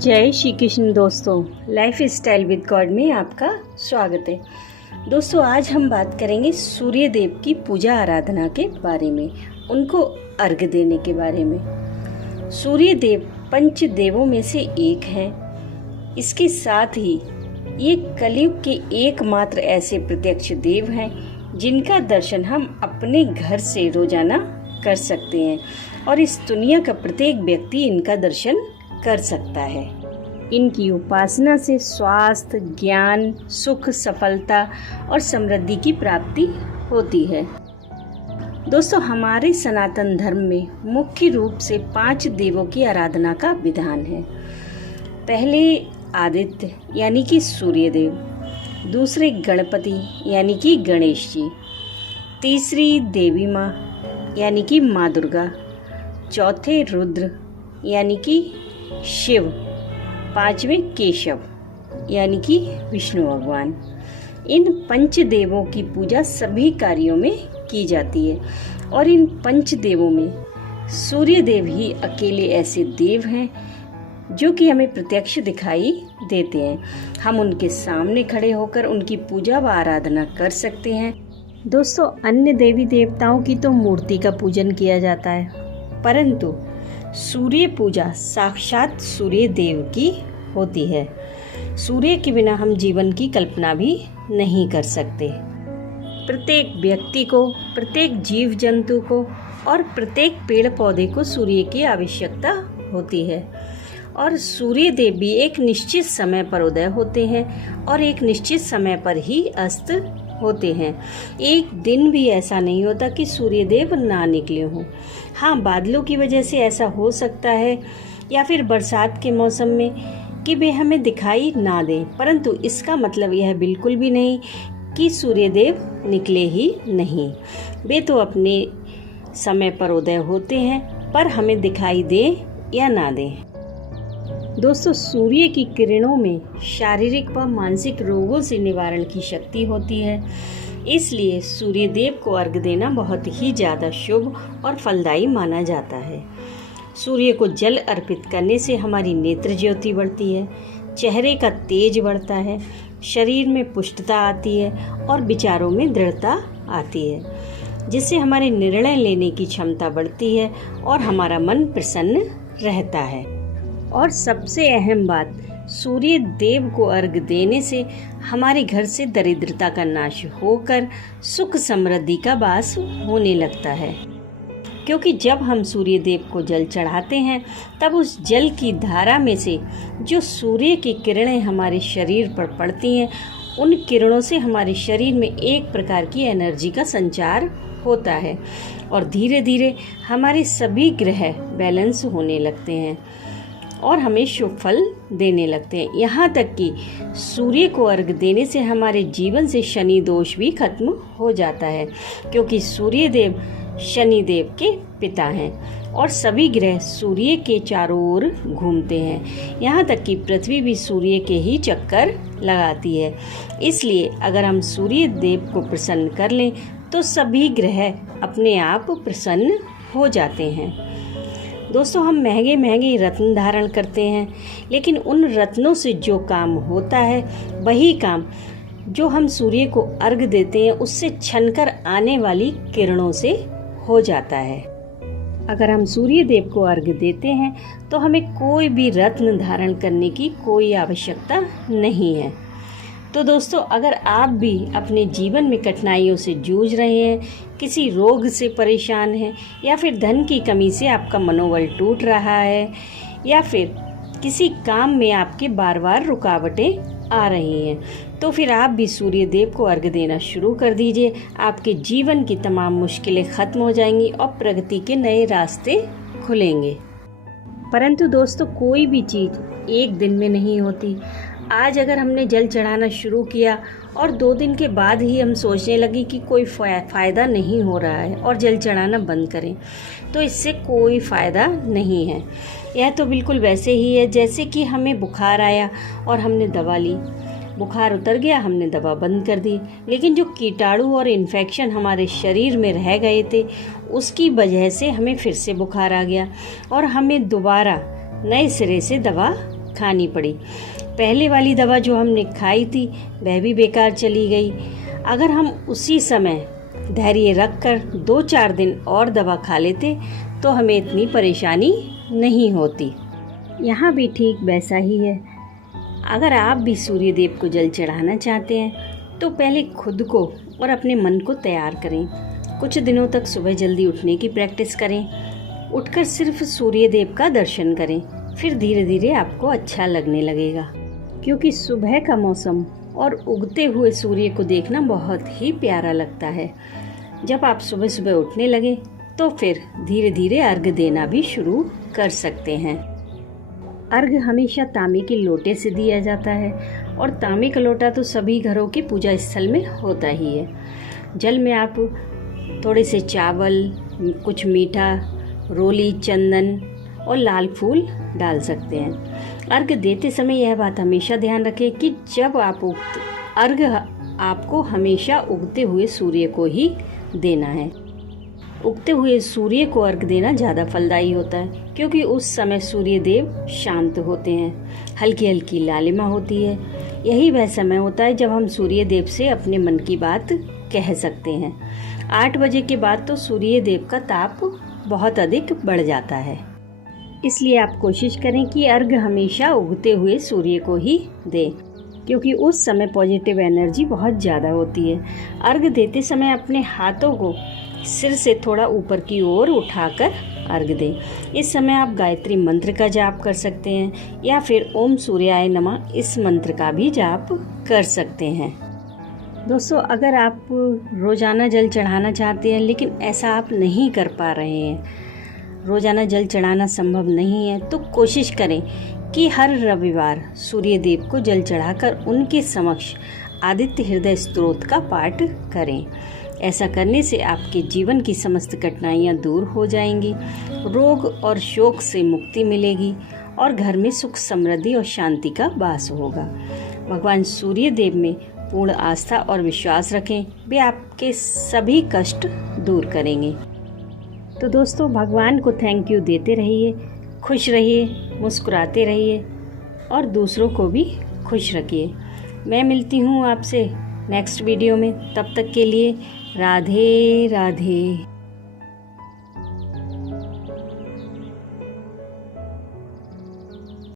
जय श्री कृष्ण दोस्तों, life style with God में आपका स्वागत है। दोस्तों, आज हम बात करेंगे सूर्य देव की पूजा आराधना के बारे में, उनको अर्घ्य देने के बारे में। सूर्य देव पंच देवों में से एक हैं। इसके साथ ही ये कलयुग के एकमात्र ऐसे प्रत्यक्ष देव हैं जिनका दर्शन हम अपने घर से रोजाना कर सकते हैं और इस दुनिया का प्रत्येक व्यक्ति इनका दर्शन कर सकता है। इनकी उपासना से स्वास्थ्य, ज्ञान, सुख, सफलता और समृद्धि की प्राप्ति होती है। दोस्तों, हमारे सनातन धर्म में मुख्य रूप से 5 देवों की आराधना का विधान है। पहले आदित्य यानी कि सूर्य देव, दूसरे गणपति यानी कि गणेश जी, तीसरी देवी माँ यानी कि माँ दुर्गा, चौथे रुद्र यानी कि शिव, पांचवें केशव यानी कि विष्णु भगवान। इन पंच देवों की पूजा सभी कार्यों में की जाती है और इन पंच देवों में सूर्य देव ही अकेले ऐसे देव हैं जो कि हमें प्रत्यक्ष दिखाई देते हैं। हम उनके सामने खड़े होकर उनकी पूजा व आराधना कर सकते हैं। दोस्तों, अन्य देवी देवताओं की तो मूर्ति का पूजन किया जाता है, परंतु सूर्य पूजा साक्षात सूर्य देव की होती है। सूर्य के बिना हम जीवन की कल्पना भी नहीं कर सकते। प्रत्येक व्यक्ति को, प्रत्येक जीव जंतु को और प्रत्येक पेड़ पौधे को सूर्य की आवश्यकता होती है और सूर्य देव भी एक निश्चित समय पर उदय होते हैं और एक निश्चित समय पर ही अस्त होते हैं। एक दिन भी ऐसा नहीं होता कि सूर्य देव ना निकले हों। हाँ, बादलों की वजह से ऐसा हो सकता है या फिर बरसात के मौसम में कि वे हमें दिखाई ना दें, परंतु इसका मतलब यह बिल्कुल भी नहीं कि सूर्य देव निकले ही नहीं। वे तो अपने समय पर उदय होते हैं, पर हमें दिखाई दे या ना दें। दोस्तों, सूर्य की किरणों में शारीरिक व मानसिक रोगों से निवारण की शक्ति होती है, इसलिए सूर्य देव को अर्घ्य देना बहुत ही ज़्यादा शुभ और फलदायी माना जाता है। सूर्य को जल अर्पित करने से हमारी नेत्र ज्योति बढ़ती है, चेहरे का तेज बढ़ता है, शरीर में पुष्टता आती है और विचारों में दृढ़ता आती है, जिससे हमारे निर्णय लेने की क्षमता बढ़ती है और हमारा मन प्रसन्न रहता है। और सबसे अहम बात, सूर्य देव को अर्घ्य देने से हमारे घर से दरिद्रता का नाश होकर सुख समृद्धि का वास होने लगता है, क्योंकि जब हम सूर्य देव को जल चढ़ाते हैं तब उस जल की धारा में से जो सूर्य की किरणें हमारे शरीर पर पड़ती हैं, उन किरणों से हमारे शरीर में एक प्रकार की एनर्जी का संचार होता है और धीरे धीरे हमारे सभी ग्रह बैलेंस होने लगते हैं और हमें शुभ फल देने लगते हैं। यहाँ तक कि सूर्य को अर्घ्य देने से हमारे जीवन से शनि दोष भी खत्म हो जाता है, क्योंकि सूर्य देव शनि देव के पिता हैं और सभी ग्रह सूर्य के चारों ओर घूमते हैं। यहाँ तक कि पृथ्वी भी सूर्य के ही चक्कर लगाती है। इसलिए अगर हम सूर्य देव को प्रसन्न कर लें तो सभी ग्रह अपने आप प्रसन्न हो जाते हैं। दोस्तों, हम महंगे महंगे रत्न धारण करते हैं, लेकिन उन रत्नों से जो काम होता है वही काम जो हम सूर्य को अर्घ्य देते हैं उससे छनकर आने वाली किरणों से हो जाता है। अगर हम सूर्य देव को अर्घ्य देते हैं तो हमें कोई भी रत्न धारण करने की कोई आवश्यकता नहीं है। तो दोस्तों, अगर आप भी अपने जीवन में कठिनाइयों से जूझ रहे हैं, किसी रोग से परेशान हैं या फिर धन की कमी से आपका मनोबल टूट रहा है या फिर किसी काम में आपके बार बार रुकावटें आ रही हैं, तो फिर आप भी सूर्य देव को अर्घ्य देना शुरू कर दीजिए। आपके जीवन की तमाम मुश्किलें खत्म हो जाएंगी और प्रगति के नए रास्ते खुलेंगे। परंतु दोस्तों, कोई भी चीज़ एक दिन में नहीं होती। आज अगर हमने जल चढ़ाना शुरू किया और 2 दिन के बाद ही हम सोचने लगे कि कोई फ़ायदा नहीं हो रहा है और जल चढ़ाना बंद करें, तो इससे कोई फ़ायदा नहीं है। यह तो बिल्कुल वैसे ही है जैसे कि हमें बुखार आया और हमने दवा ली, बुखार उतर गया, हमने दवा बंद कर दी, लेकिन जो कीटाणु और इन्फेक्शन हमारे शरीर में रह गए थे उसकी वजह से हमें फिर से बुखार आ गया और हमें दोबारा नए सिरे से दवा खानी पड़ी। पहले वाली दवा जो हमने खाई थी वह भी बेकार चली गई। अगर हम उसी समय धैर्य रखकर 2-4 दिन और दवा खा लेते तो हमें इतनी परेशानी नहीं होती। यहाँ भी ठीक वैसा ही है। अगर आप भी सूर्य देव को जल चढ़ाना चाहते हैं तो पहले खुद को और अपने मन को तैयार करें। कुछ दिनों तक सुबह जल्दी उठने की प्रैक्टिस करें। उठकर सिर्फ सूर्य देव का दर्शन करें, फिर धीरे धीरे आपको अच्छा लगने लगेगा। क्योंकि सुबह का मौसम और उगते हुए सूर्य को देखना बहुत ही प्यारा लगता है। जब आप सुबह सुबह उठने लगे तो फिर धीरे धीरे अर्घ देना भी शुरू कर सकते हैं। अर्घ हमेशा तांबे के लोटे से दिया जाता है और तांबे का लोटा तो सभी घरों के पूजा स्थल में होता ही है। जल में आप थोड़े से चावल, कुछ मीठा, रोली, चंदन और लाल फूल डाल सकते हैं। अर्घ देते समय यह बात हमेशा ध्यान रखें कि जब आप अर्घ आपको हमेशा उगते हुए सूर्य को ही देना है। उगते हुए सूर्य को अर्घ देना ज़्यादा फलदायी होता है क्योंकि उस समय सूर्य देव शांत होते हैं, हल्की हल्की लालिमा होती है। यही वह समय होता है जब हम सूर्य देव से अपने मन की बात कह सकते हैं। 8 बजे के बाद तो सूर्य देव का ताप बहुत अधिक बढ़ जाता है। इसलिए आप कोशिश करें कि अर्घ हमेशा उगते हुए सूर्य को ही दें क्योंकि उस समय पॉजिटिव एनर्जी बहुत ज़्यादा होती है। अर्घ देते समय अपने हाथों को सिर से थोड़ा ऊपर की ओर उठाकर अर्घ दें। इस समय आप गायत्री मंत्र का जाप कर सकते हैं या फिर ओम सूर्याय नमः इस मंत्र का भी जाप कर सकते हैं। दोस्तों, अगर आप रोज़ाना जल चढ़ाना चाहते हैं लेकिन ऐसा आप नहीं कर पा रहे हैं, रोज़ाना जल चढ़ाना संभव नहीं है, तो कोशिश करें कि हर रविवार सूर्य देव को जल चढ़ाकर उनके समक्ष आदित्य हृदय स्तोत्र का पाठ करें। ऐसा करने से आपके जीवन की समस्त कठिनाइयाँ दूर हो जाएंगी, रोग और शोक से मुक्ति मिलेगी और घर में सुख, समृद्धि और शांति का वास होगा। भगवान सूर्य देव में पूर्ण आस्था और विश्वास रखें, वे आपके सभी कष्ट दूर करेंगे। तो दोस्तों, भगवान को थैंक यू देते रहिए, खुश रहिए, मुस्कुराते रहिए और दूसरों को भी खुश रखिए। मैं मिलती हूँ आपसे नेक्स्ट वीडियो में। तब तक के लिए राधे राधे।